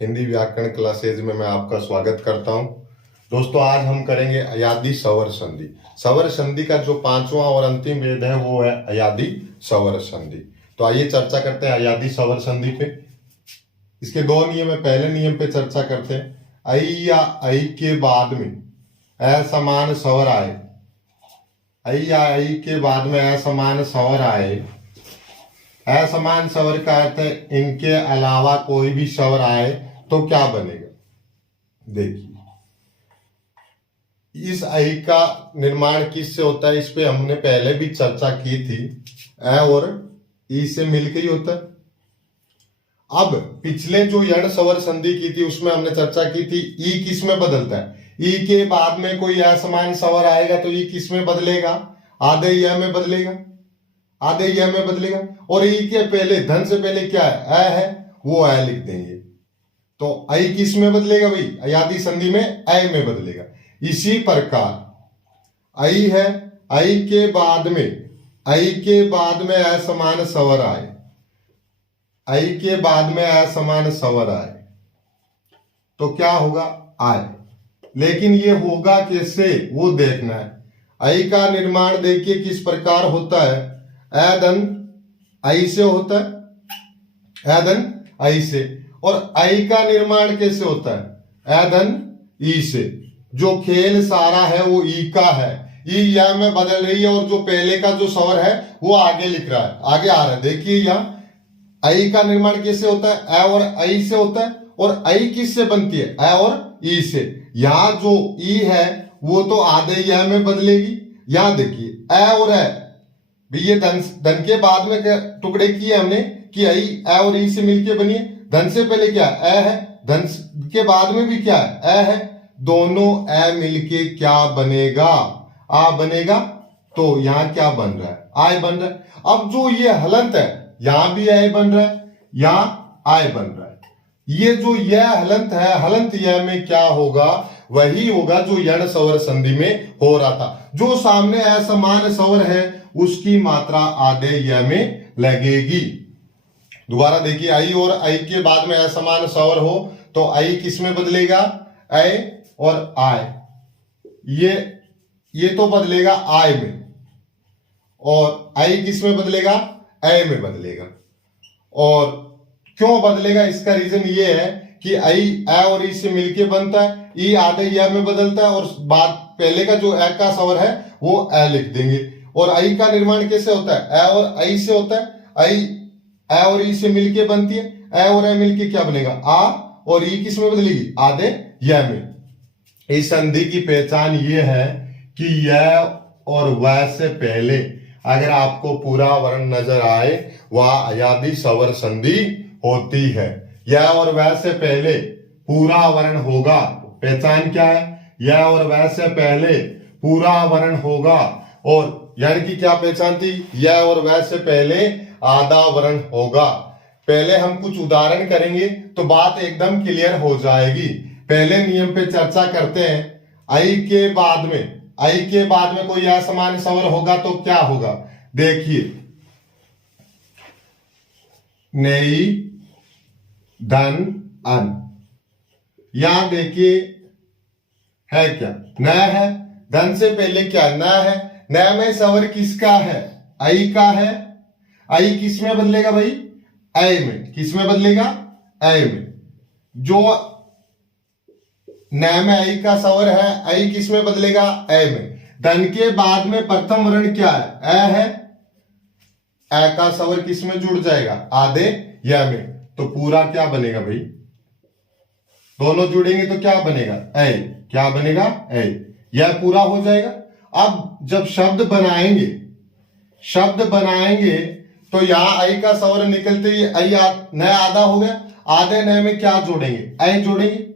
हिंदी व्याकरण क्लासेज में मैं आपका स्वागत करता हूं। दोस्तों, आज हम करेंगे अयादी सवर संधि। सवर संधि का जो पांचवा और अंतिम वेद है वो है अयादी सवर संधि। तो आइए चर्चा करते हैं अयादी सवर संधि पे। इसके दो नियम है। पहले नियम पे चर्चा करते हैं। ऐ या ऐ के बाद में असमान स्वर आए, ऐ या ऐ के बाद में असमान स्वर आए। असमान स्वर का अर्थ है इनके अलावा कोई भी स्वर आए तो क्या बनेगा। देखिए, इस ऐ का निर्माण किससे होता है, इस पे हमने पहले भी चर्चा की थी। ऐ और ई से मिलकर ही होता है। अब पिछले जो यण स्वर संधि की थी उसमें हमने चर्चा की थी ई किस में बदलता है। ई के बाद में कोई असमान स्वर आएगा तो ई किस में बदलेगा, आधे य में बदलेगा, आधे य में बदलेगा। और ई के पहले धन से पहले क्या है, है वो ऐ लिख देंगे। तो ऐ किस में बदलेगा भाई, अयादी संधि में ऐ में बदलेगा। इसी प्रकार ऐ है, ऐ के बाद में असमान स्वर आए, ऐ के बाद में असमान स्वर आए तो क्या होगा, आए। लेकिन ये होगा कैसे वो देखना है। ऐ का निर्माण देखिए किस प्रकार होता है। ऐधन ऐ से होता है, ऐधन ऐ से। और ऐ का निर्माण कैसे होता है, ऐधन ई से। जो खेल सारा है वो ई का है, ई या में बदल रही है और जो पहले का जो स्वर है वो आगे लिख रहा है, आगे आ रहा है। देखिए यहाँ ऐ का निर्माण कैसे होता है, ऐ और ऐ से होता है। और ऐ किस से बनती है, ऐ और ई से। यहाँ जो ई है वो तो आधे यह में बदलेगी। यहां देखिए ऐ और ऐ, ये धन के बाद में टुकड़े किए हमने कि ऐ और ई से मिलके बनी है। धन से पहले क्या है, ऐ है। धन के बाद में भी क्या है, ऐ है। दोनों ऐ मिलके क्या बनेगा, आ बनेगा। तो यहां क्या बन रहा है, आय बन रहा है। अब जो ये हलंत है यहां भी ऐ बन रहा है, यहां आय बन रहा है। ये जो यह हलंत है, हलंत यह में क्या होगा, वही होगा जो यण स्वर संधि में हो रहा था। जो सामने असमान स्वर है उसकी मात्रा आधे यह में लगेगी। दोबारा देखिए, ऐ और ऐ के बाद में असमान स्वर हो तो ऐ किस में बदलेगा, ऐ और आय। ये तो बदलेगा आय में, और ऐ किस में बदलेगा, ऐ में बदलेगा। और क्यों बदलेगा, इसका रीजन ये है कि ऐ और ई से मिलके बनता है। ई आधे य में बदलता है और बाद पहले का जो ऐ का स्वर है वो ऐ लिख देंगे। और ऐ का निर्माण कैसे होता है, ऐ और ऐ से होता है। ऐ और ई से मिलके बनती है, ऐ और ऐ मिलके क्या बनेगा, आ। और ई किस में बदलेगी, आधे य में। इस संधि की पहचान ये है कि यह और वह से पहले अगर आपको पूरा वर्ण नजर आए वह अयादी सवर संधि होती है। यह और वह से पहले पूरा वर्ण होगा। पहचान क्या है, यह और वह से पहले पूरा वर्ण होगा। और यानी कि क्या पहचान थी, यह और वह से पहले आधा वर्ण होगा। पहले हम कुछ उदाहरण करेंगे तो बात एकदम क्लियर हो जाएगी। पहले नियम पे चर्चा करते हैं। ऐ के बाद में कोई असमान स्वर होगा तो क्या होगा। देखिए, नई, धन, अन। यहां देखिए है क्या, न है। धन से पहले क्या, न है। न में स्वर किसका है, ऐ का है। ऐ किस में बदलेगा भाई, ऐ में। किस में बदलेगा, ऐ में। जो न में ऐ का स्वर है, ऐ किस में बदलेगा, ऐ में। धन के बाद में प्रथम वर्ण क्या है, ऐ है। ऐ का स्वर किस में जुड़ जाएगा, आधे य में। तो पूरा क्या बनेगा भाई, दोनों जुड़ेंगे तो क्या बनेगा, ऐ। क्या बनेगा, ऐ। यह पूरा हो जाएगा। अब जब शब्द बनाएंगे तो यहां ऐ का स्वर निकलते ही न आधा हो गया। आधे न में क्या जोड़ेंगे, ऐ जोड़ेंगे,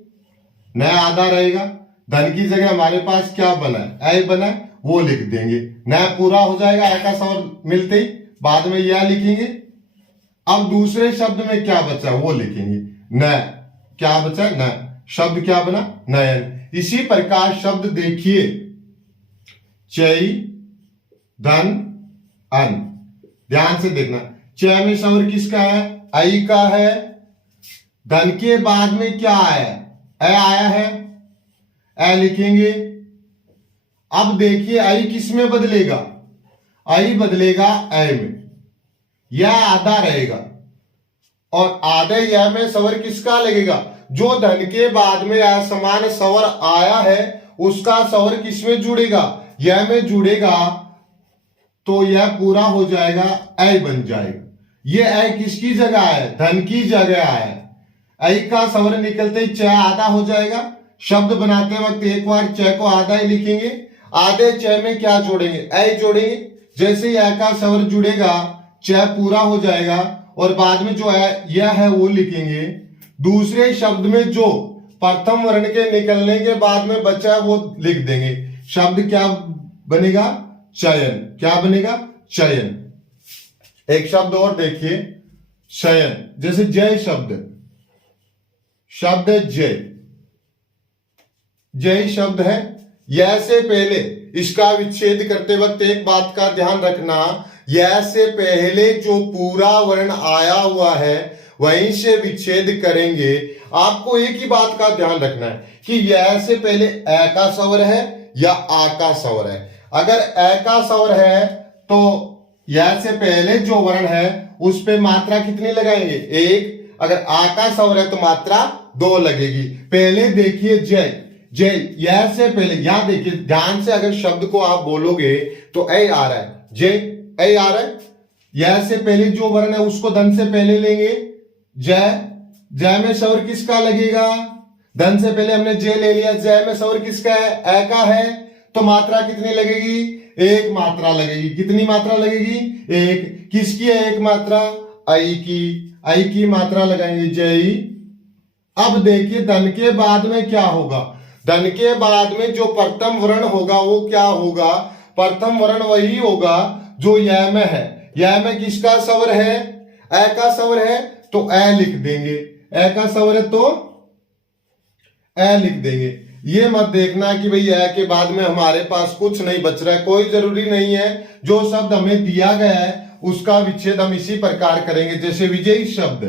न आधा रहेगा। धन की जगह हमारे पास क्या बना है, ऐ बना है, वो लिख देंगे। न पूरा हो जाएगा, ऐ का स्वर मिलते ही बाद में यह लिखेंगे। अब दूसरे शब्द में क्या बचा वो लिखेंगे, न। क्या बचा, न। शब्द क्या बना, नयन। इसी प्रकार शब्द देखिए, चई, धन, अन। ध्यान से देखना, च में स्वर किसका है, ऐ का है। धन के बाद में क्या आया, ए आया है, ए लिखेंगे। अब देखिए आई किस में बदलेगा, आई बदलेगा ए में, यह आधा रहेगा और आधे यह में सवर किसका लगेगा, जो धन के बाद में असमान सवर आया है उसका सवर किसमें जुड़ेगा, यह में जुड़ेगा, तो यह पूरा हो जाएगा, ऐ बन जाएगा। ये ऐ किसकी जगह है, धन की जगह है। ऐ का सवर निकलते ही च आधा हो जाएगा। शब्द बनाते वक्त एक बार च को आधा ही लिखेंगे, आधे च में क्या जोड़ेंगे, ऐ जोड़ेंगे। जैसे ही ऐ का सवर जुड़ेगा च पूरा हो जाएगा और बाद में जो यह है वो लिखेंगे। दूसरे शब्द में जो प्रथम वर्ण के निकलने के बाद में बचा वो लिख देंगे। शब्द क्या बनेगा, चयन। क्या बनेगा, चयन। एक शब्द और देखिए, शयन। जैसे जय शब्द, शब्द जय, जय शब्द है, यह से पहले इसका विच्छेद करते वक्त एक बात का ध्यान रखना, यह से पहले जो पूरा वर्ण आया हुआ है वहीं से विच्छेद करेंगे। आपको एक ही बात का ध्यान रखना है कि यह से पहले ए का स्वर है या आ का स्वर है। अगर ए का स्वर है तो यह से पहले जो वर्ण है उस पे मात्रा कितनी लगाएंगे, एक। अगर आ का स्वर है तो मात्रा 2 लगेगी। पहले देखिए जय, जय यह से पहले, यहां देखिए ध्यान से, अगर शब्द को आप बोलोगे तो ए आ रहा है, जय ए आ रहा है। यह से पहले जो वर्ण है उसको धन से पहले लेंगे, जय। जय में स्वर किसका लगेगा, धन से पहले हमने जय ले लिया, जय में स्वर किसका है, ए का है, तो मात्रा कितनी लगेगी, एक मात्रा लगेगी। कितनी मात्रा लगेगी, एक। किसकी है एक मात्रा, आई की, आई की मात्रा लगाएंगे, जय। अब देखिए धन के बाद में क्या होगा, धन के बाद में जो प्रथम वर्ण होगा वो क्या होगा, प्रथम वर्ण वही होगा जो यह में है। यह में किसका स्वर है, ए का स्वर है, तो ए लिख देंगे। ए का स्वर है तो ए लिख देंगे। ये मत देखना कि भाई ए के बाद में हमारे पास कुछ नहीं बच रहा है, कोई जरूरी नहीं है। जो शब्द हमें दिया गया है उसका विच्छेद हम इसी प्रकार करेंगे। जैसे विजयी शब्द,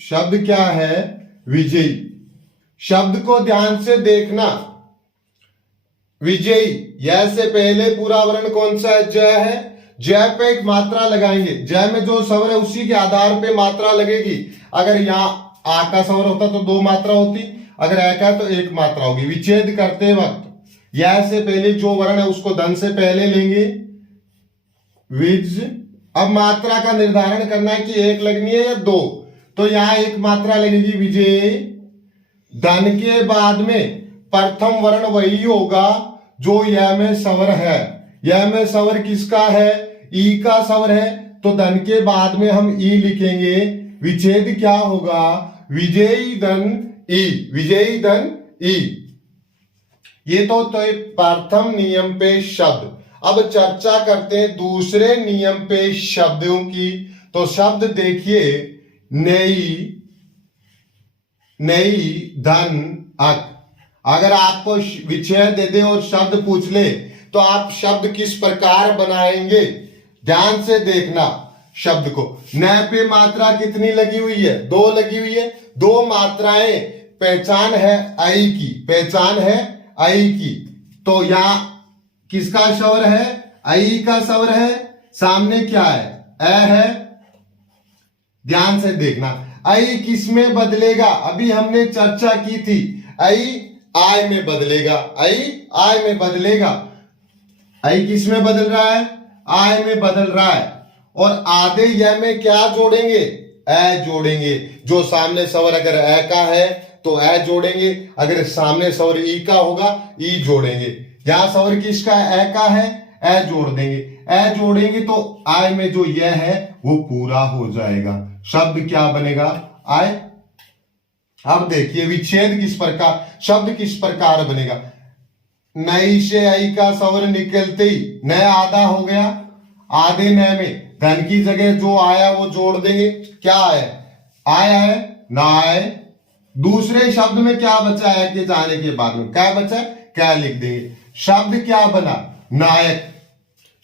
शब्द क्या है, विजयी। शब्द को ध्यान से देखना, विजयी, यह से पहले पूरा वर्ण कौन सा है, जय है। जय पे एक मात्रा लगाएंगे, जय में जो स्वर है उसी के आधार पे मात्रा लगेगी। अगर यहां आ का स्वर होता तो 2 मात्रा होती, अगर ए का तो 1 मात्रा होगी। विच्छेद करते वक्त यह से पहले जो वर्ण है उसको धन से पहले लेंगे, विज। अब मात्रा का निर्धारण करना है कि 1 लगनी है या 2, तो यहां 1 मात्रा लगेगी, विजय। धन के बाद में प्रथम वर्ण वही होगा जो यह में स्वर है। यह में स्वर किसका है, ई का स्वर है, तो धन के बाद में हम ई लिखेंगे। विच्छेद क्या होगा, विजयी धन ई, विजयी धन ई। ये तो प्रथम नियम पे शब्द। अब चर्चा करते हैं दूसरे नियम पे शब्दों की। तो शब्द देखिए, नई, नई, धन, अक। अगर आपको विच्छेद दे दे और शब्द पूछ ले तो आप शब्द किस प्रकार बनाएंगे, ध्यान से देखना शब्द को। न पे मात्रा कितनी लगी हुई है, 2 लगी हुई है। 2 मात्राएं, पहचान है आई की, पहचान है आई की। तो यहां किसका स्वर है, आई का स्वर है। सामने क्या है, ए है। ध्यान से देखना, आई किस में बदलेगा, अभी हमने चर्चा की थी, आई आय में बदलेगा, आई आय में बदलेगा। आई किस में बदल रहा है, आय में बदल रहा है। और आधे यह में क्या जोड़ेंगे, ए जोड़ेंगे। जो सामने स्वर अगर ए का है तो ए जोड़ेंगे, अगर सामने स्वर ई का होगा ई जोड़ेंगे। यहां स्वर किसका है, ए का है, ए जोड़ देंगे। ए जोड़ेंगे तो आय में जो यह है वो पूरा हो जाएगा। शब्द क्या बनेगा, आय। अब देखिए विच्छेद किस प्रकार, शब्द किस प्रकार बनेगा। नई से आई का स्वर निकलते ही न आधा हो गया, आधे न में धन की जगह जो आया वो जोड़ देंगे। क्या है, आया है, ना आए। दूसरे शब्द में क्या बचा है कि जाने के बाद में क्या बचा है, क्या लिख देंगे। शब्द क्या बना, नायक।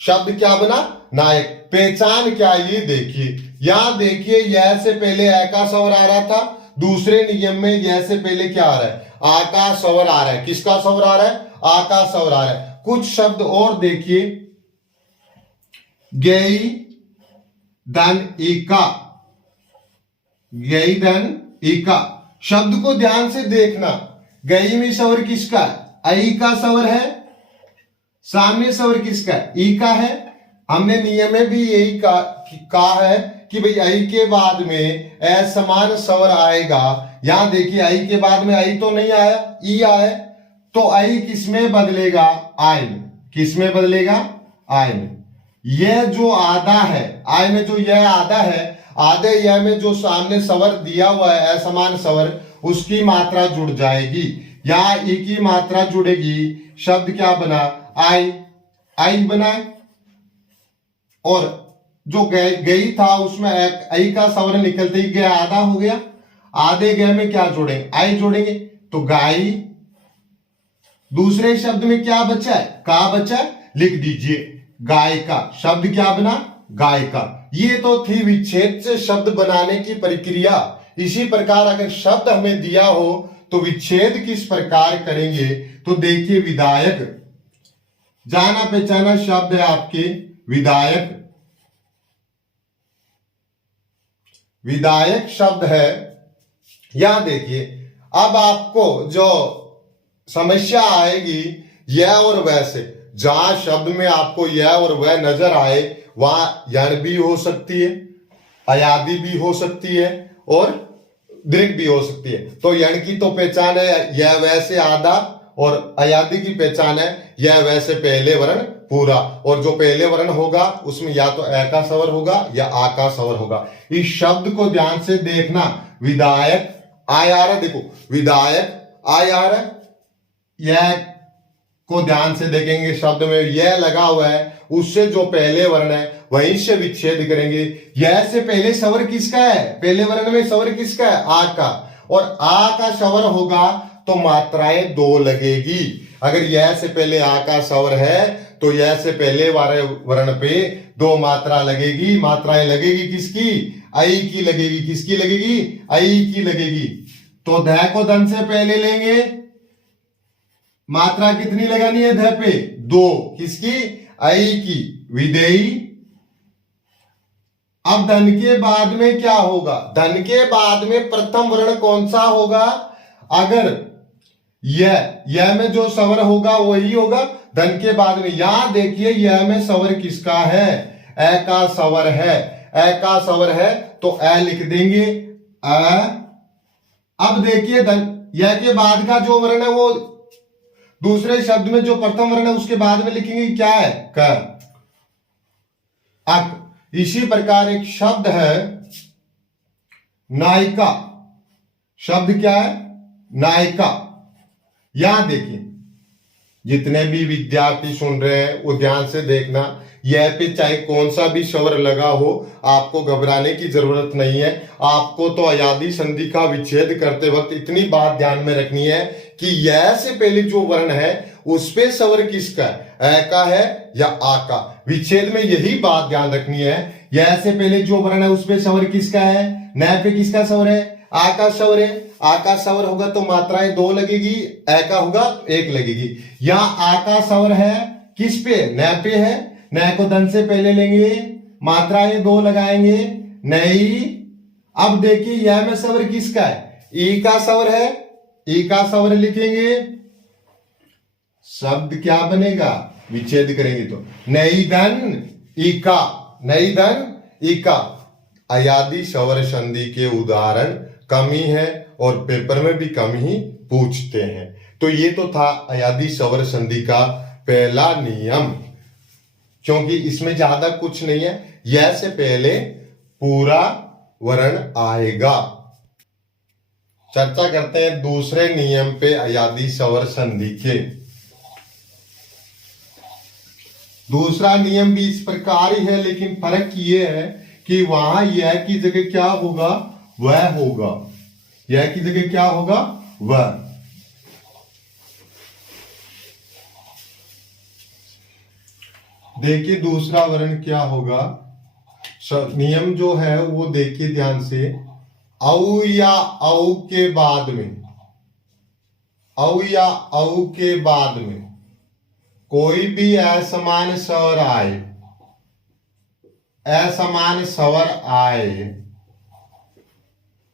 शब्द क्या बना, नायक। पहचान क्या ये देखिए, यहां देखिए यह से पहले ए का स्वर आ रहा था, दूसरे नियम में यह से पहले क्या आ रहा है, आ का स्वर आ रहा है। किसका स्वर आ रहा है, आ का स्वर आ रहा है। कुछ शब्द और देखिए, गई धन इका, गई धन इका, शब्द को ध्यान से देखना। गई में स्वर किसका है, आई का स्वर है, सामने स्वर किसका है, ई का है। हमने नियम में भी यही कहा है कि भाई आई के बाद में असमान स्वर आएगा। यहां देखिए आई के बाद में आई तो नहीं आया, ई आया, तो आई किस में बदलेगा, आय में। किस में बदलेगा, आय में। यह जो आधा है, आय में जो यह आधा है, आधे यह में जो सामने स्वर दिया हुआ है असमान स्वर, उसकी मात्रा जुड़ जाएगी। यहां ई की मात्रा जुड़ेगी, शब्द क्या बना, आई, आई बना। और जो गई था उसमें आई का स्वर निकलते ही गया आधा हो गया, आधे गए में क्या जोड़ेंगे, आई जोड़ेंगे, तो गाई। दूसरे शब्द में क्या बचा है, का बचा है, लिख दीजिए गाय का। शब्द क्या बना, गाय का। ये तो थी विच्छेद से शब्द बनाने की प्रक्रिया। इसी प्रकार अगर शब्द हमें दिया हो तो विच्छेद किस प्रकार करेंगे, तो देखिए विधायक, जाना पहचाना शब्द है आपके विधायक। विधायक शब्द है, यहां देखिए अब आपको जो समस्या आएगी यह और वह से, जहां शब्द में आपको यह और वह नजर आए वहां यण भी हो सकती है, अयादी भी हो सकती है और दीर्घ भी हो सकती है। तो यण की तो पहचान है यह वह से आधा, और अयादी की पहचान है यह वह से पहले वर्ण पूरा। और जो पहले वर्ण होगा उसमें या तो ए का स्वर होगा या आ का स्वर होगा। इस शब्द को ध्यान से देखना, विधायक आय आ रहा, देखो विधायक आय आ रहा है, यह को ध्यान से देखेंगे, शब्द में यह लगा हुआ है, उससे जो पहले वर्ण है वहीं से विच्छेद करेंगे। यह से पहले स्वर किसका है, पहले वर्ण में स्वर किसका है, आ का, और आ का स्वर होगा तो मात्राएं दो लगेगी। अगर यह से पहले आ का स्वर है तो यह से पहले वाले वर्ण पे दो मात्रा लगेगी। मात्राएं लगेगी किसकी, आई की लगेगी। किसकी लगेगी, आई की लगेगी। तो ध को धन से पहले लेंगे, मात्रा कितनी लगानी है ध पे, दो। किसकी, आई की, विदेयी। अब धन के बाद में क्या होगा, धन के बाद में प्रथम वर्ण कौन सा होगा, अगर यह में जो स्वर होगा वही होगा धन के बाद में। यहां देखिए यह में स्वर किसका है, ए का स्वर है, ए का स्वर है तो ए लिख देंगे अ। अब देखिए धन, यह के बाद का जो वर्ण है वो दूसरे शब्द में जो प्रथम वर्ण है उसके बाद में लिखेंगे क्या है, क, अक। इसी प्रकार एक शब्द है नायिका, शब्द क्या है, नायिका। यहां देखिए जितने भी विद्यार्थी सुन रहे हैं वो ध्यान से देखना, यह पे चाहे कौन सा भी स्वर लगा हो आपको घबराने की जरूरत नहीं है। आपको तो अयादी संधि का विच्छेद करते वक्त इतनी बात ध्यान में रखनी है कि यह से पहले जो वर्ण है उस पे स्वर किसका है, ए का है या आ का। विच्छेद में यही बात ध्यान रखनी है, यह से पहले जो वर्ण है उस पे स्वर किसका है, न पे किसका स्वर है, आ का स्वर है। आ का स्वर होगा तो मात्राएं दो लगेगी, ए का होगा एक लगेगी। यहां आ का स्वर है किस पे, न पे है, न को धन से पहले लेंगे, मात्राएं दो लगाएंगे, नहीं। अब देखिए यह में स्वर किसका है, ई का स्वर है, ई का स्वर लिखेंगे, शब्द क्या बनेगा, विच्छेद करेंगे तो नहीं धन इका, नहीं धन इका। अयादी स्वर संधि के उदाहरण कम ही है और पेपर में भी कम ही पूछते हैं। तो ये तो था अयादी स्वर संधि का पहला नियम, क्योंकि इसमें ज्यादा कुछ नहीं है, यह से पहले पूरा वर्ण आएगा। चर्चा करते हैं दूसरे नियम पे अयादी स्वर संधि के। दूसरा नियम भी इस प्रकार ही है, लेकिन फर्क ये है कि वहां यह की जगह क्या होगा, वह होगा। यह की जगह क्या होगा, वह। देखिए दूसरा वर्ण क्या होगा। नियम जो है वो देखिए ध्यान से, औ या औ के बाद में, औ या औ के बाद में कोई भी असमान स्वर आए, असमान स्वर आए,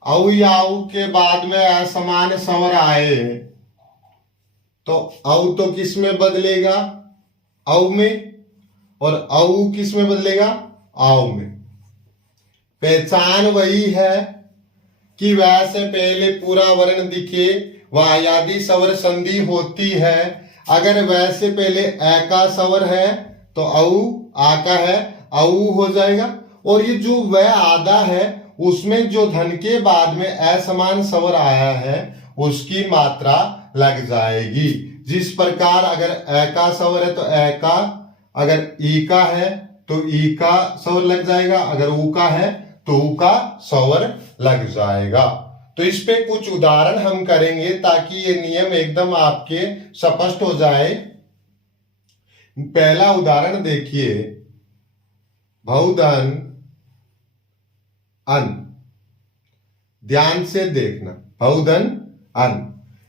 औ या औ के बाद में असमान स्वर आए तो औ तो किस में बदलेगा, औ में, और औ किस में बदलेगा, आओ में। पहचान वही है कि वैसे पहले पूरा वर्ण दिखे वह यदि स्वर संधि होती है। अगर वैसे पहले ए का स्वर है तो औ, आ का है औ हो जाएगा। और ये जो वह आधा है उसमें जो धन के बाद में असमान स्वर आया है उसकी मात्रा लग जाएगी। जिस प्रकार अगर ए का स्वर है तो ए का, अगर ई का है तो ई का स्वर लग जाएगा, अगर ऊ का है तो ऊ का स्वर लग जाएगा। तो इस पे कुछ उदाहरण हम करेंगे ताकि ये नियम एकदम आपके स्पष्ट हो जाए। पहला उदाहरण देखिए, बहुधन अन, ध्यान से देखना, बहुधन अन।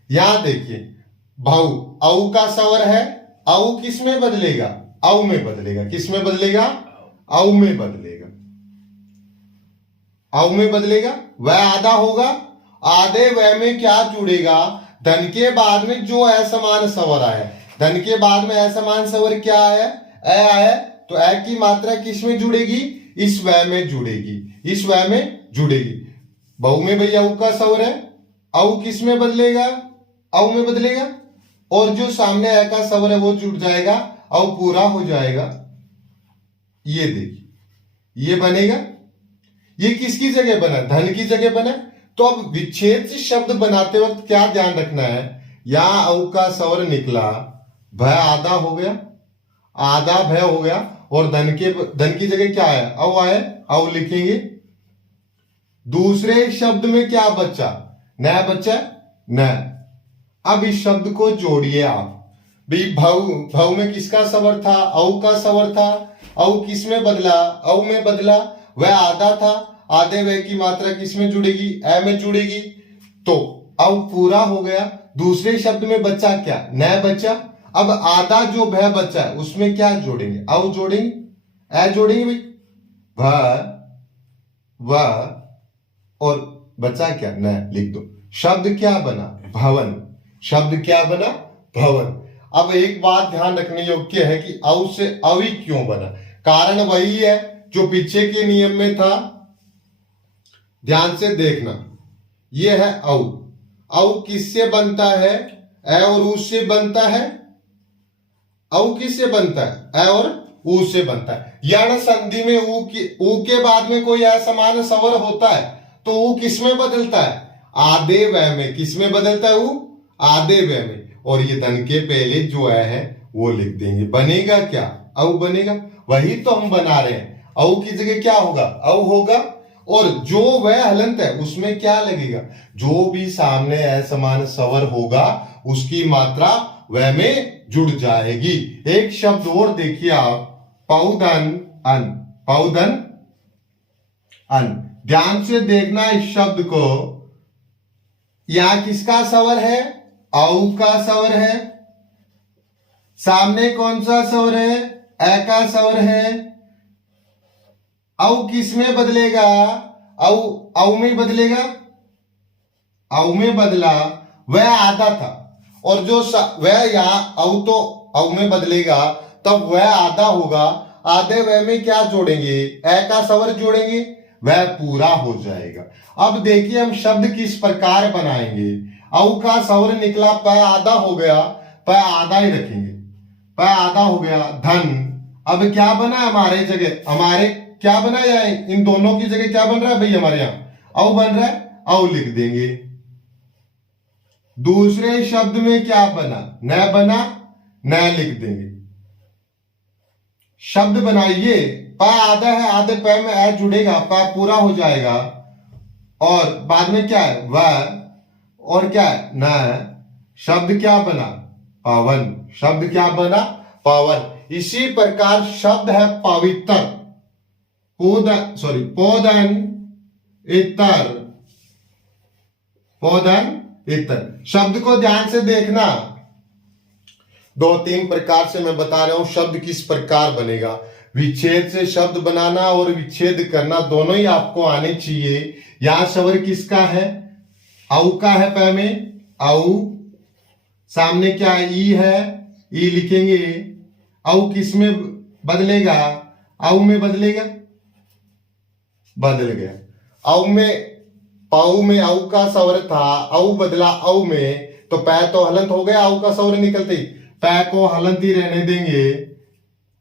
यहां देखिए बहु, औ का स्वर है, औ किस में बदलेगा, औ में बदलेगा। किस में बदलेगा, औ में बदलेगा, औ में बदलेगा। वह आधा होगा, आधे वह में क्या जुड़ेगा, धन के बाद में जो असमान स्वर आया, धन के बाद में असमान स्वर क्या आया, ए आया, तो ए की मात्रा किस में जुड़ेगी, इस वह में जुड़ेगी, इस वह में जुड़ेगी। बहु में भैया ऊ का स्वर है, औ किस में बदलेगा, औ में बदलेगा, और जो सामने ए का स्वर है वो जुड़ जाएगा, औ पूरा हो जाएगा। ये देखिए ये बनेगा, ये किसकी जगह बना, धन की जगह बना। तो अब विच्छेद से शब्द बनाते वक्त क्या ध्यान रखना है, यहां औ का स्वर निकला, भय आधा हो गया, आधा भय हो गया, और धन की जगह क्या आया, औ आया, औ लिखेंगे। दूसरे शब्द में क्या बचा, न बचा, न। अब इस शब्द को जोड़िए आप भाई। भव में किसका स्वर था, औ का स्वर था, औ किस में बदला, औ में बदला। वह आधा था, आधे वह की मात्रा किस में जुड़ेगी, ए में जुड़ेगी, तो औ पूरा हो गया। दूसरे शब्द में बचा क्या, न बचा। अब आधा जो भय बचा है उसमें क्या जोड़ेंगे, औ जोड़ेंगे, ए जोड़ेंगे भाई, व और बचा क्या, न लिख दो। शब्द क्या बना, भवन। शब्द क्या बना, भवन। अब एक बात ध्यान रखने योग्य है कि औ से अवि क्यों बना, कारण वही है जो पीछे के नियम में था। ध्यान से देखना, ये है औ, औ किससे बनता है, ए और ऊ से बनता है। औ किससे बनता है, ए और ऊ से बनता है। यण संधि में ऊ के बाद में कोई असमान स्वर होता है तो ऊ किस में बदलता है, आधे वह में। किस में बदलता है, ऊ आधे वह में। और ये धन के पहले जो है वो लिख देंगे। बनेगा क्या, औ बनेगा। वही तो हम बना रहे हैं, औ की जगह क्या होगा, औ होगा। और जो वह हलंत है उसमें क्या लगेगा, जो भी सामने असमान स्वर होगा उसकी मात्रा वह में जुड़ जाएगी। एक शब्द और देखिए आप, पौधन अन, पौधन अन। ध्यान से देखना इस शब्द को, यहां किसका स्वर है, औ का स्वर है। सामने कौन सा स्वर है, ए का स्वर है। औ किस में बदलेगा, औ में बदलेगा, औ में बदला। वह आधा था, और जो वह यहां औ तो औ में बदलेगा तब वह आधा होगा। आधे वह में क्या जोड़ेंगे, ए का स्वर जोड़ेंगे, वह पूरा हो जाएगा। अब देखिए हम शब्द किस प्रकार बनाएंगे। औ का स्वर निकला, प आधा हो गया, प आधा ही रखेंगे, प आधा हो गया, धन। अब क्या बना हमारे जगह, हमारे क्या बना जाए, इन दोनों की जगह क्या बन रहा है भाई, हमारे यहां औ बन रहा है, औ लिख देंगे। दूसरे शब्द में क्या बना, न बना, न लिख देंगे। शब्द बनाइए, प आधा है, आधे प में ए जुड़ेगा, प पूरा हो जाएगा। और बाद में क्या है, वह, और क्या है, न। शब्द क्या बना, पावन। शब्द क्या बना, पावन। इसी प्रकार शब्द है पवित्र, पोदन इतर, पोदन इतर। शब्द को ध्यान से देखना, 2-3 प्रकार से मैं बता रहा हूं शब्द किस प्रकार बनेगा। विच्छेद से शब्द बनाना और विच्छेद करना दोनों ही आपको आने चाहिए। यहां स्वर किसका है? औ का है। पै में औ, सामने क्या है? ई है, ई लिखेंगे। औ किस में बदलेगा? औ में बदलेगा, बदल गया। औ में, पाऊ में औ का स्वर था, औ बदला औ में, तो पै तो हलंत हो गया, औ का स्वर निकलते ही पै को हलंत ही रहने देंगे,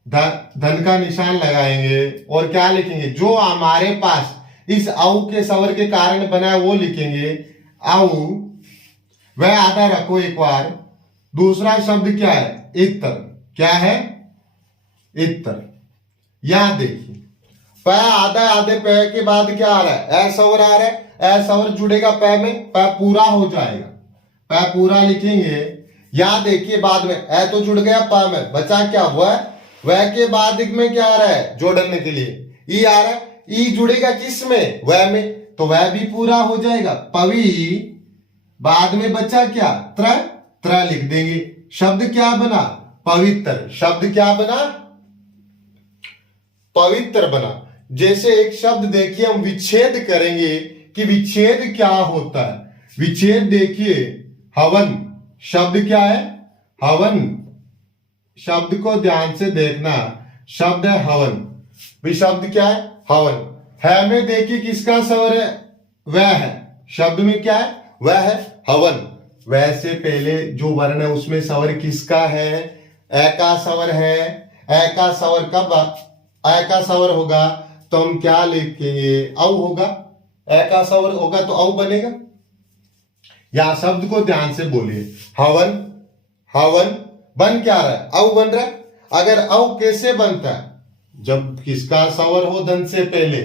धन का निशान लगाएंगे और क्या लिखेंगे? जो हमारे पास इस औ के स्वर के कारण बना है वो लिखेंगे। औ वह आधा रखो एक बार। दूसरा शब्द क्या है? इतर। क्या है? इतर। यहां देखिए, पै आधा, आधे पै के बाद क्या आ रहा है? ए स्वर आ रहा है। ए स्वर जुड़ेगा पै में, पै पूरा हो जाएगा, पै पूरा लिखेंगे। यहां देखिए बाद में ए तो जुड़ गया पा में, बचा क्या? वह के बाद में क्या आ रहा है? जोड़ने के लिए ई आ रहा है। ई जुड़ेगा किस में? वह में, तो वह भी पूरा हो जाएगा। पवी, बाद में बचा क्या? त्र, त्र लिख देंगे। शब्द क्या बना? पवित्र। शब्द क्या बना? पवित्र बना। जैसे एक शब्द देखिए, हम विच्छेद करेंगे कि विच्छेद क्या होता है। विच्छेद देखिए, हवन शब्द क्या है? हवन। शब्द को ध्यान से देखना, शब्द है हवन। भी शब्द क्या है? हवन। है में देखिए किसका स्वर है? वह है। शब्द में क्या है? वह है हवन। वह से पहले जो वर्ण है उसमें स्वर किसका है? ए का स्वर है। ए का स्वर कब ए का स्वर होगा तो हम क्या लिखेंगे? औ होगा। ए का स्वर होगा तो औ बनेगा। या शब्द को ध्यान से बोलिए, हवन, हवन बन क्या रहा है? औ बन रहा है। अगर औ कैसे बनता है? जब किसका स्वर हो धन से पहले,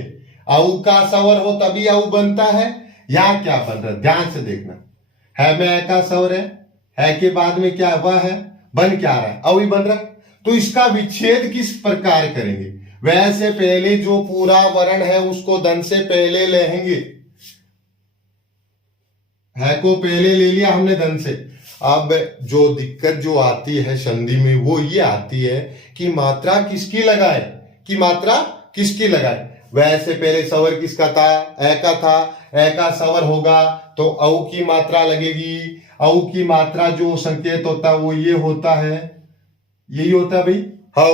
औ का स्वर हो तभी औ बनता है। यहां क्या बन रहा है? ध्यान से देखना, है में ए का स्वर है के बाद में क्या? वह है। बन क्या रहा है? औ ही बन रहा है। तो इसका विच्छेद किस प्रकार करेंगे? वह से पहले जो पूरा वर्ण है उसको धन से पहले लेंगे। है को पहले ले लिया हमने धन से। अब जो दिक्कत जो आती है संधि में वो ये आती है कि मात्रा किसकी लगाए, कि मात्रा किसकी लगाए। वह से पहले स्वर किसका था? ए का था। ए का स्वर होगा तो औ की मात्रा लगेगी। औ की मात्रा जो संकेत होता है वो ये होता है, यही होता है भाई, हौ।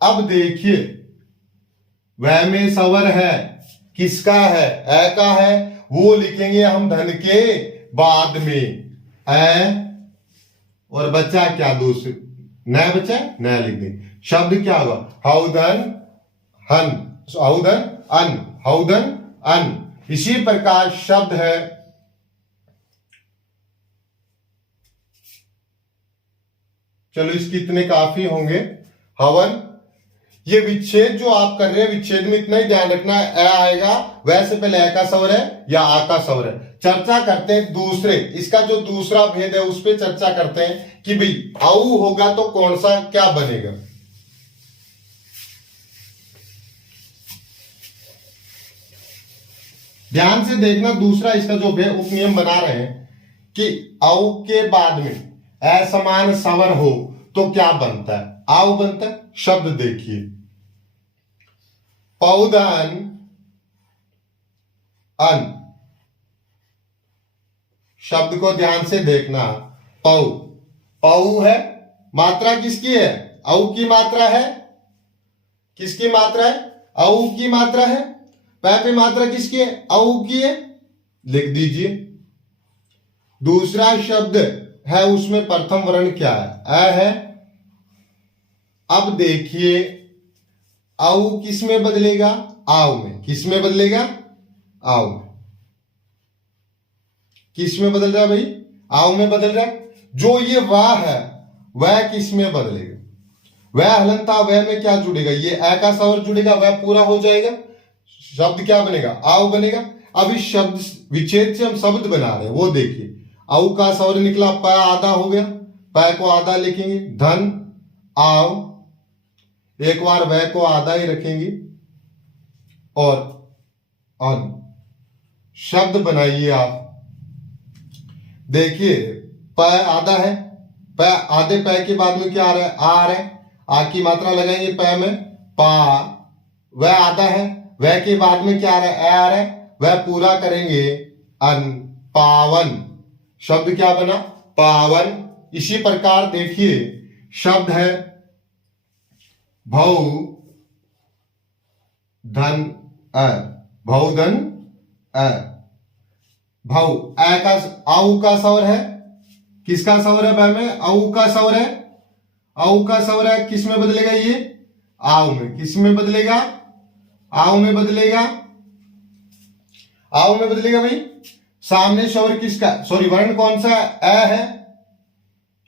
अब देखिए, वह में स्वर है, किसका है? ए का है। वो लिखेंगे हम धन के बाद में ए, और बचा क्या? दूसरे न बचा, न लिख देंगे। शब्द क्या होगा? हौदन हन, हौदन अन, हौदन अन। इसी प्रकार शब्द है चलो इसके इतने काफी होंगे। हवन, ये विच्छेद जो आप कर रहे हैं, विच्छेद में इतना ही ध्यान रखना है, ए आएगा, वैसे पहले ए का स्वर है या आ का स्वर है। चर्चा करते हैं दूसरे, इसका जो दूसरा भेद है उस पर चर्चा करते हैं कि भाई औ होगा तो कौन सा क्या बनेगा। ध्यान से देखना, दूसरा इसका जो उपनियम बना रहे हैं कि औ के बाद में असमान स्वर हो तो क्या बनता है? आव बनता है। शब्द देखिए, पौधन अन। शब्द को ध्यान से देखना, पौ, पौ है, मात्रा किसकी है? औ की मात्रा है। किसकी मात्रा है? औ की मात्रा है। पै पे मात्रा किसकी है? औ की है, लिख दीजिए। दूसरा शब्द है उसमें प्रथम वर्ण क्या है? अ है। अब देखिए, औ किस में बदलेगा? आव में। किस में बदलेगा? आव में। किस में बदल रहा है भाई? आव में बदल रहा है। जो ये वह है वह किस में बदलेगा? वह हलन था, वह में क्या जुड़ेगा? ये ए का स्वर जुड़ेगा, वह पूरा हो जाएगा। शब्द क्या बनेगा? आव बनेगा। अब इस शब्द विच्छेद से हम शब्द बना रहे हैं, वो देखिए, औ का स्वर निकला, पै आधा हो गया, पै को आधा लिखेंगे, धन आव एक बार वह को आधा ही रखेंगे और अन शब्द बनाइए आप। देखिए प आधा है, प आधे प के बाद में क्या आ रहा है? आ रहा है। आ की मात्रा लगाएंगे प में, पा। वह आधा है, वह के बाद में क्या आ रहा है? ए आ रहा है। वह पूरा करेंगे अन, पावन। शब्द क्या बना? पावन। इसी प्रकार देखिए शब्द है भौ धन अ, भौ धन अ। भौ ए का औ का स्वर है, किसका स्वर है? ब में औ का स्वर है। औ का स्वर है, किस में बदलेगा ये? आओ में। किस में बदलेगा? आओ में बदलेगा। आओ में बदलेगा भाई। सामने स्वर किसका, सॉरी वर्ण कौन सा? ए है,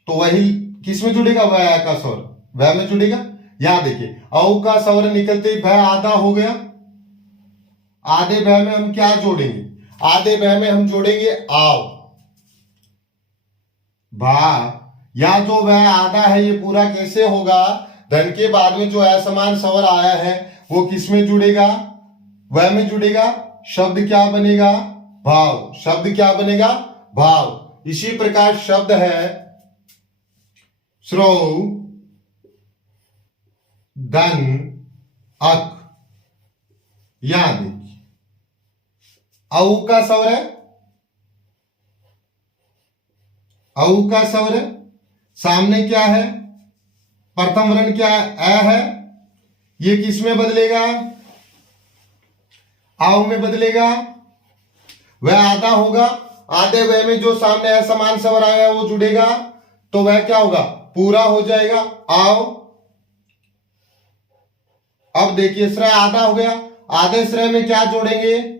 तो वही किस में जुड़ेगा? वह ए का स्वर वह में जुड़ेगा। यहां देखिए औ का स्वर निकलते ही भय आधा हो गया। आधे भय में हम क्या जोड़ेंगे? आधे भय में हम जोड़ेंगे आओ, भा। या जो वह आधा है ये पूरा कैसे होगा? धन के बाद में जो असमान स्वर आया है वो किस में जुड़ेगा? वह में जुड़ेगा। शब्द क्या बनेगा? भाव। शब्द क्या बनेगा? भाव। इसी प्रकार शब्द है श्रो धन अक। यहां देखिए औ का स्वर है, औ का स्वर है। सामने क्या है? प्रथम वर्ण क्या है? अ है। ये किस में बदलेगा? आओ में बदलेगा। वह आधा होगा। आधे वह में जो सामने असमान स्वर आया वो जुड़ेगा, तो वह क्या होगा? पूरा हो जाएगा। आओ। अब देखिए श्रय आधा हो गया। आधे श्रय में क्या जोड़ेंगे?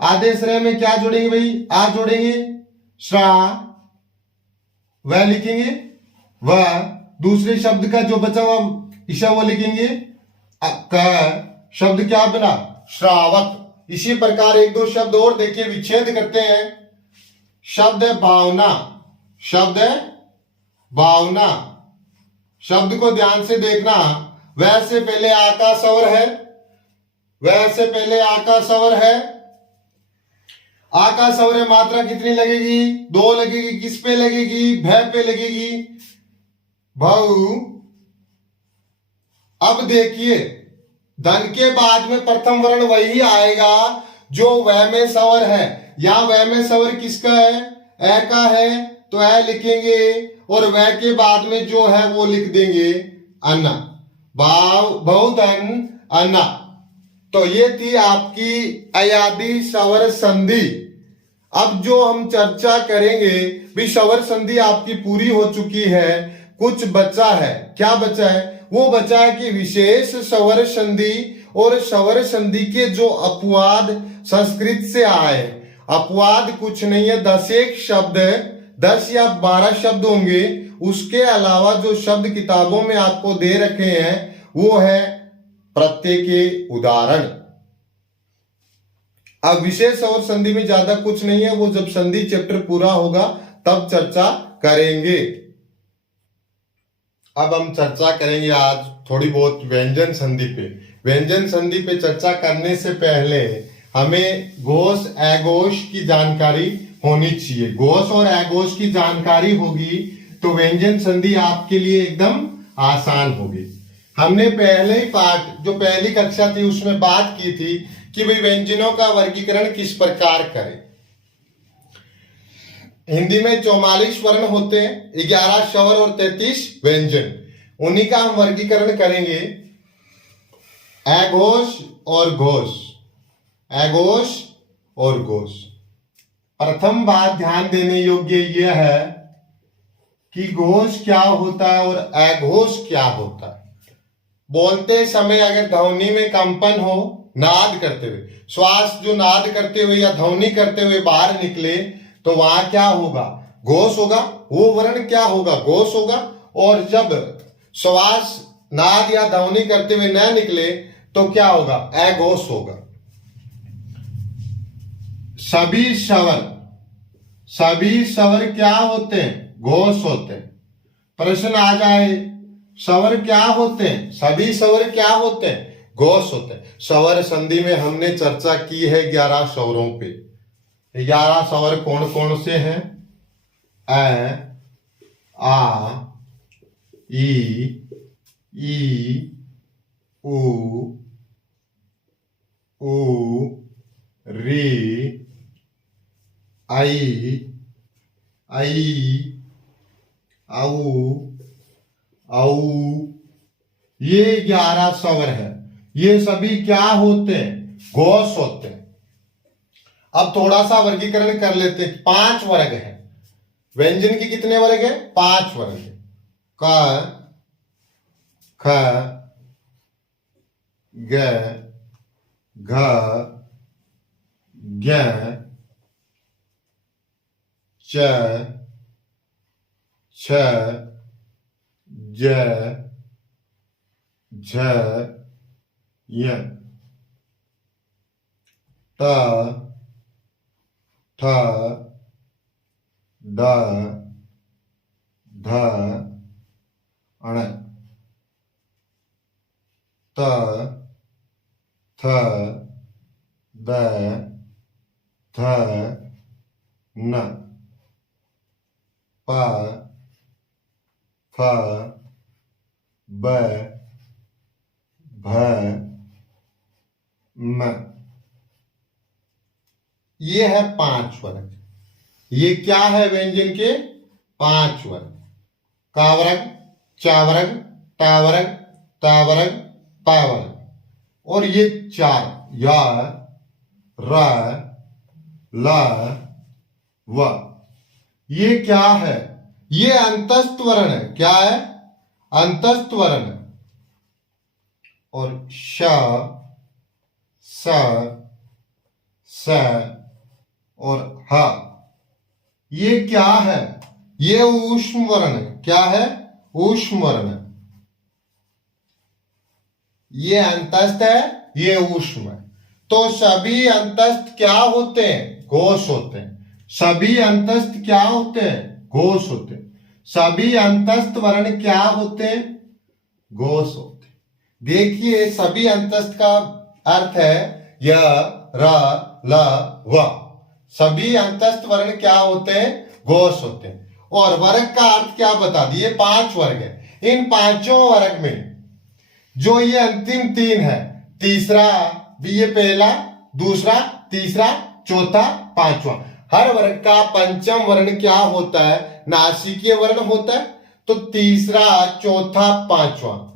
आधे श्रय में क्या जोड़ेंगे भाई? आ जोड़ेंगे। श्रा वह लिखेंगे। वह दूसरे शब्द का जो बचा हुआ ईशा वो लिखेंगे। क शब्द क्या बना? श्रावक। इसी प्रकार एक दो शब्द और देखिए विच्छेद करते हैं। शब्द है भावना। शब्द है भावना। शब्द को ध्यान से देखना। वह से पहले आ का स्वर है, वह से पहले आ का स्वर है। आ का स्वर है, मात्रा कितनी लगेगी? दो लगेगी। किस पे लगेगी? भय पे लगेगी। भौ। अब देखिए धन के बाद में प्रथम वर्ण वही आएगा जो वह में स्वर है। या वह में स्वर किसका है? ए का है, तो ए लिखेंगे और वह के बाद में जो है वो लिख देंगे अन्ना। बहुधन अन्ना। तो ये थी आपकी अयादी स्वर संधि। अब जो हम चर्चा करेंगे भी, स्वर संधि आपकी पूरी हो चुकी है, कुछ बचा है। क्या बचा है? वो बचा है कि विशेष स्वर संधि और स्वर संधि के जो अपवाद संस्कृत से आए। अपवाद कुछ नहीं है, 10 शब्द, 10 या 12 शब्द होंगे। उसके अलावा जो शब्द किताबों में आपको दे रखे हैं वो है प्रत्यय के उदाहरण। अब विशेष और संधि में ज्यादा कुछ नहीं है, वो जब संधि चैप्टर पूरा होगा तब चर्चा करेंगे। अब हम चर्चा करेंगे आज थोड़ी बहुत व्यंजन संधि पे। व्यंजन संधि पे चर्चा करने से पहले हमें घोष अघोष की जानकारी होनी चाहिए। घोष और अघोष की जानकारी होगी तो व्यंजन संधि आपके लिए एकदम आसान होगी। हमने पहले ही पाठ, जो पहली कक्षा थी उसमें बात की थी कि भाई व्यंजनों का वर्गीकरण किस प्रकार करें। हिंदी में 44 वर्ण होते हैं, 11 स्वर और 33 व्यंजन। उन्हीं का हम वर्गीकरण करेंगे। अघोष और घोष, अघोष और घोष। प्रथम बात ध्यान देने योग्य यह है कि घोष क्या होता है और अघोष क्या होता है। बोलते समय अगर ध्वनि में कंपन हो, नाद करते हुए, श्वास जो नाद करते हुए या ध्वनि करते हुए बाहर निकले, तो वहां क्या होगा? घोष होगा। वो वर्ण क्या होगा? घोष होगा। और जब श्वास नाद या ध्वनि करते हुए न निकले तो क्या होगा? अघोष होगा। सभी स्वर क्या होते हैं? घोष होते हैं। प्रश्न आ जाए स्वर क्या होते हैं? सभी स्वर क्या होते हैं? घोष होते हैं। स्वर संधि में हमने चर्चा की है 11 स्वरों पे। 11 स्वर कौन कौन से हैं? अ, आ, ई, उ, री, आई, औ। ये 11 स्वर है। ये सभी क्या होते हैं? घोष होते हैं। अब थोड़ा सा वर्गीकरण कर लेते हैं। 5 वर्ग है व्यंजन के। कितने वर्ग है? 5 वर्ग है। क, ख, ग, घ, ज्ञ, च, छ, ज, झ, य, ट, ठ, ड, ढ, अण, त, थ, द, ध, न, प, फ, ब, भ, म। ये है 5 वर्ग। ये क्या है? व्यंजन के 5 वर्ग। का वर्ग, चा वर्ग, टा वर्ग, ता वर्ग, पा वर्ग। और ये 4 या, र, ल, व। ये क्या है? ये अंतस्थ वर्ण है। क्या है? अंतस्थ वर्ण। और श, स, स और ह। ये क्या है? ये ऊष्म वर्ण है। क्या है? ऊष्म वर्ण। ये अंतस्थ है, ये ऊष्म है। तो सभी अंतस्थ क्या होते हैं? घोष होते हैं। सभी अंतस्थ क्या होते हैं? घोष होते हैं। सभी अंतस्थ वर्ण क्या होते हैं? घोष होते हैं। देखिए, सभी अंतस्थ का अर्थ है य, र, ल, व। सभी अंतस्थ वर्ण क्या होते हैं? घोष होते हैं। और वर्ग का अर्थ क्या बता दिए? 5 वर्ग है। इन 5 वर्ग में जो ये अंतिम 3 है, तीसरा भी, ये पहला, दूसरा, तीसरा, चौथा, पांचवा, हर वर्ग का पंचम वर्ण क्या होता है? नासिकीय वर्ण होता है। तो तीसरा, चौथा, पांचवा,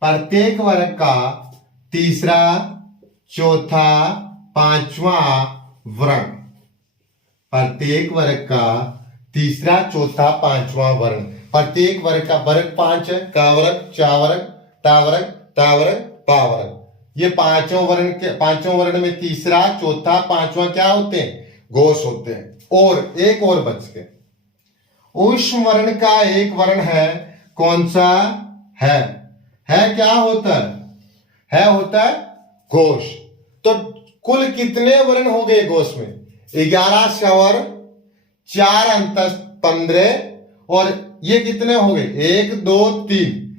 प्रत्येक वर्ग का तीसरा, चौथा, पांचवा वर्ण। प्रत्येक वर्ग का तीसरा, चौथा, पांचवा वर्ण। प्रत्येक वर्ग का वर्ग 5 है। का वर्ग, चा वर्ग, टा वर्ग, ता वर्ग, पा वर्ग। ये पांचों वर्ण में तीसरा, चौथा, पांचवा क्या होते हैं? घोष होते हैं। और एक और बच गए। ऊष्म वर्ण का एक वर्ण है। कौन सा है? क्या होता है? होता है घोष। तो कुल कितने वर्ण हो गए घोष में? 11 स्वर, 4 अंतस्थ 15। और ये कितने हो गए? 1 2 3,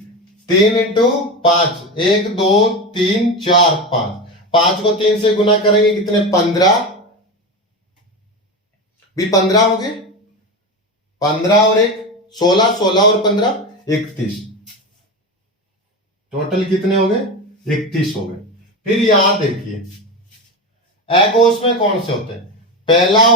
3 इंटू 5, 1 2 3 4 5। 5 को 3 से गुना करेंगे कितने? 15 भी 15 हो गए। 15 और 1 16, 16 और 15 31। टोटल कितने हो गए? 31 हो गए। फिर यहां देखिए, अघोष में कौन से होते हैं? पहला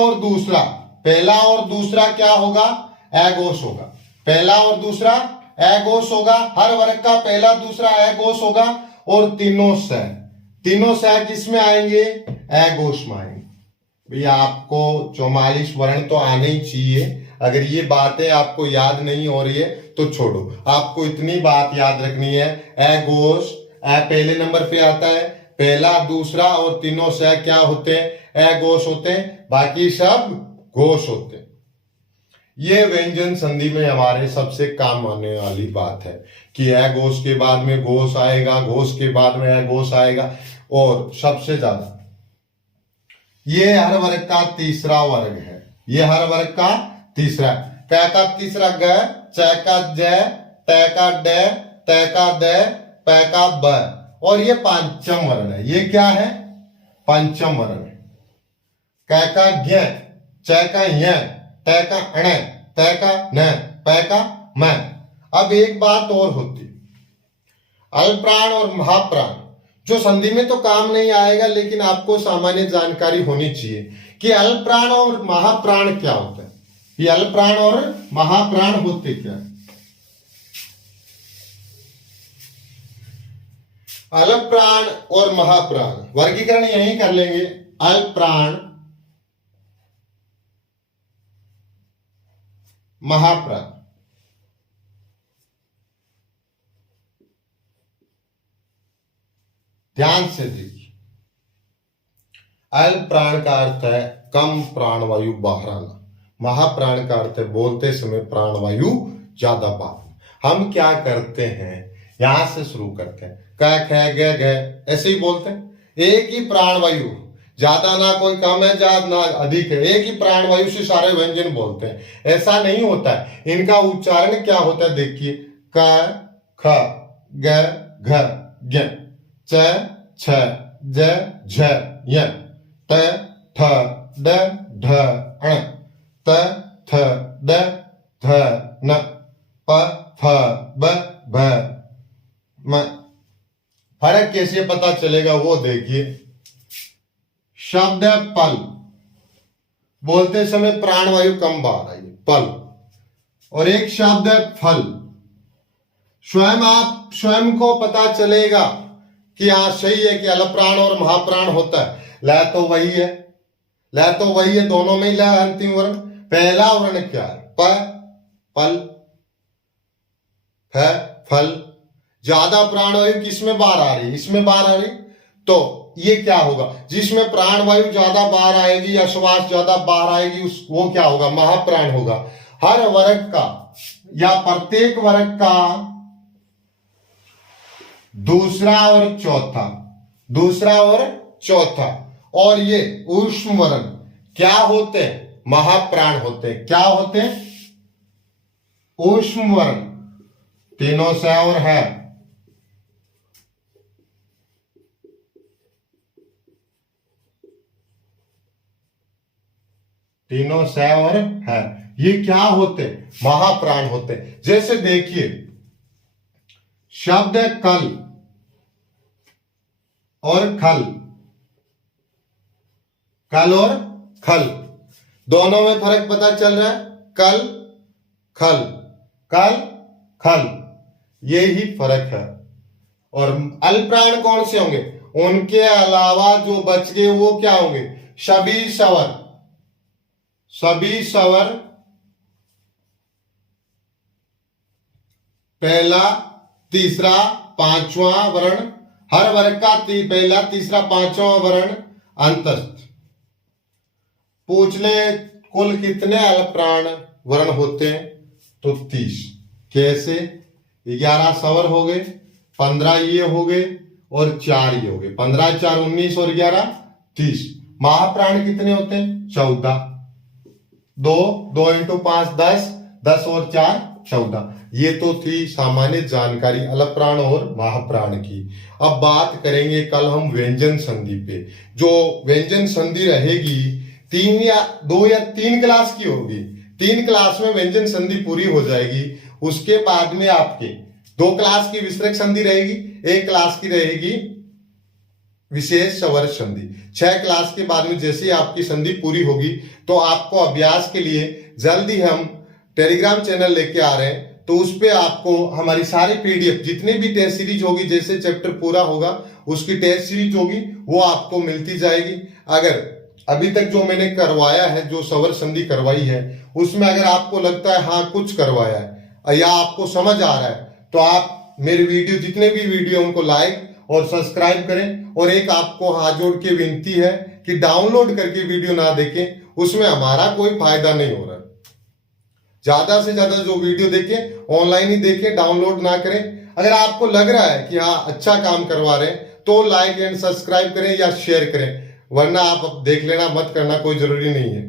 और दूसरा क्या होगा? अघोष होगा। पहला और दूसरा अघोष होगा। हर वर्ग का पहला, दूसरा अघोष होगा। और तीनों सह किसमें आएंगे? अघोष में आएंगे। भैया, आपको 44 वर्ण तो आने ही चाहिए। अगर ये बातें आपको याद नहीं हो रही है तो छोड़ो। आपको इतनी बात याद रखनी है, अघोष पहले नंबर पे आता है। पहला, दूसरा और तीनों सह क्या होते हैं? अघोष होते हैं। बाकी सब घोष होते हैं। ये व्यंजन संधि में हमारे सबसे काम आने वाली बात है कि अघोष के बाद में घोष आएगा, घोष के बाद में अघोष आएगा। और सबसे ज्यादा ये हर वर्ग का तीसरा वर्ग है। ये हर वर्ग का तीसरा। कै का तीसरा ग, च का ज, ट का ड, त का द, प का ब, और ये पंचम वर्ण है। ये क्या है? पंचम वर्ण है। कै का ज्ञ, च का य, ट का अण, त का न, प का म। अब एक बात और होती, अल्पप्राण और महाप्राण, जो संधि में तो काम नहीं आएगा लेकिन आपको सामान्य जानकारी होनी चाहिए कि अल्पप्राण और महाप्राण क्या होता है। ये अल्पप्राण और महाप्राण होते क्या? अल्पप्राण और महाप्राण वर्गीकरण यही कर लेंगे। अल्पप्राण, महाप्राण। ध्यान से देखिए, अल्पप्राण का अर्थ है कम प्राणवायु बाहर आना, महाप्राण का अर्थ है बोलते समय प्राणवायु ज्यादा बाहर। हम क्या करते हैं, यहां से शुरू करते हैं, क ख ग घ ऐसे ही बोलते हैं। एक ही प्राणवायु, ज्यादा ना कोई कम है ज्यादा ना अधिक है, एक ही प्राणवायु से सारे व्यंजन बोलते हैं। ऐसा नहीं होता है। इनका उच्चारण क्या होता है देखिए, क ख ग घ ज्ञ, च छ ज झ य, त थ ड ढ अण, त थ ड ध न, प फ ब भ म। फर्क कैसे पता चलेगा वो देखिए। शब्द है पल, बोलते समय प्राणवायु कम बाहर आई, पल। और एक शब्द है फल, स्वयं आप स्वयं को पता चलेगा कि हाँ सही है कि अल्पप्राण और महाप्राण होता है। ल तो वही है, ल तो वही है, दोनों में ही ल अंतिम वर्ण। पहला वर्ण क्या है? प, पल, है फल। ज्यादा प्राणवायु किसमें बाहर आ रही? इसमें बाहर आ रही। तो ये क्या होगा? जिसमें प्राणवायु ज्यादा बाहर आएगी या श्वास ज्यादा बाहर आएगी वो क्या होगा? महाप्राण होगा। हर वर्ग का या प्रत्येक वर्ग का दूसरा और चौथा, दूसरा और चौथा, और ये ऊष्म वर्ण क्या होते हैं? महाप्राण होते हैं। क्या होते हैं? ऊष्म वर्ण। तीनों से और है, तीनों से और है। ये क्या होते? महाप्राण होते। जैसे देखिए शब्द है कल और खल, कल और खल, दोनों में फर्क पता चल रहा है? कल खल, कल खल, ये ही फर्क है। और अल्पप्राण कौन से होंगे? उनके अलावा जो बच गए वो क्या होंगे? सभी स्वर, सभी स्वर, पहला तीसरा पांचवा वर्ण, हर वर्ग का पहला तीसरा पांचवा वर्ण अंतस्थ। पूछ ले कुल कितने अल्पप्राण वर्ण होते हैं? तो 30। कैसे? 11 स्वर हो गए, 15 ये हो गए और 4 ये हो गए। 15 4 19 और 11 30। महाप्राण कितने होते हैं? 14। 2 2 इंटू 5 10, 10 और 4 14। ये तो थी सामान्य जानकारी अल्पप्राण और महाप्राण की। अब बात करेंगे कल हम व्यंजन संधि पे। जो व्यंजन संधि रहेगी 3 या 2 या 3 क्लास की होगी। 3 क्लास में व्यंजन संधि पूरी हो जाएगी। उसके बाद में आपके 2 क्लास की विसर्ग संधि रहेगी, 1 क्लास की रहेगी विशेष स्वर संधि। 6 क्लास के बाद में जैसे आपकी संधि पूरी होगी तो आपको अभ्यास के लिए जल्दी हम टेलीग्राम चैनल लेके आ रहे हैं। तो उस पे आपको हमारी सारी पीडीएफ जितनी भी टेस्ट सीरीज होगी, जैसे चैप्टर पूरा होगा उसकी टेस्ट सीरीज होगी वो आपको मिलती जाएगी। अगर अभी तक जो मैंने करवाया है, जो स्वर संधि करवाई है, उसमें अगर आपको लगता है हाँ कुछ करवाया है या आपको समझ आ रहा है तो आप मेरे वीडियो जितने भी वीडियो उनको लाइक और सब्सक्राइब करें। और एक आपको हाथ जोड़ के विनती है कि डाउनलोड करके वीडियो ना देखें, उसमें हमारा कोई फायदा नहीं हो रहा है। ज्यादा से ज्यादा जो वीडियो देखें ऑनलाइन ही देखें, डाउनलोड ना करें। अगर आपको लग रहा है कि हाँ अच्छा काम करवा रहे हैं तो लाइक एंड सब्सक्राइब करें या शेयर करें, वरना आप देख लेना, मत करना, कोई जरूरी नहीं है।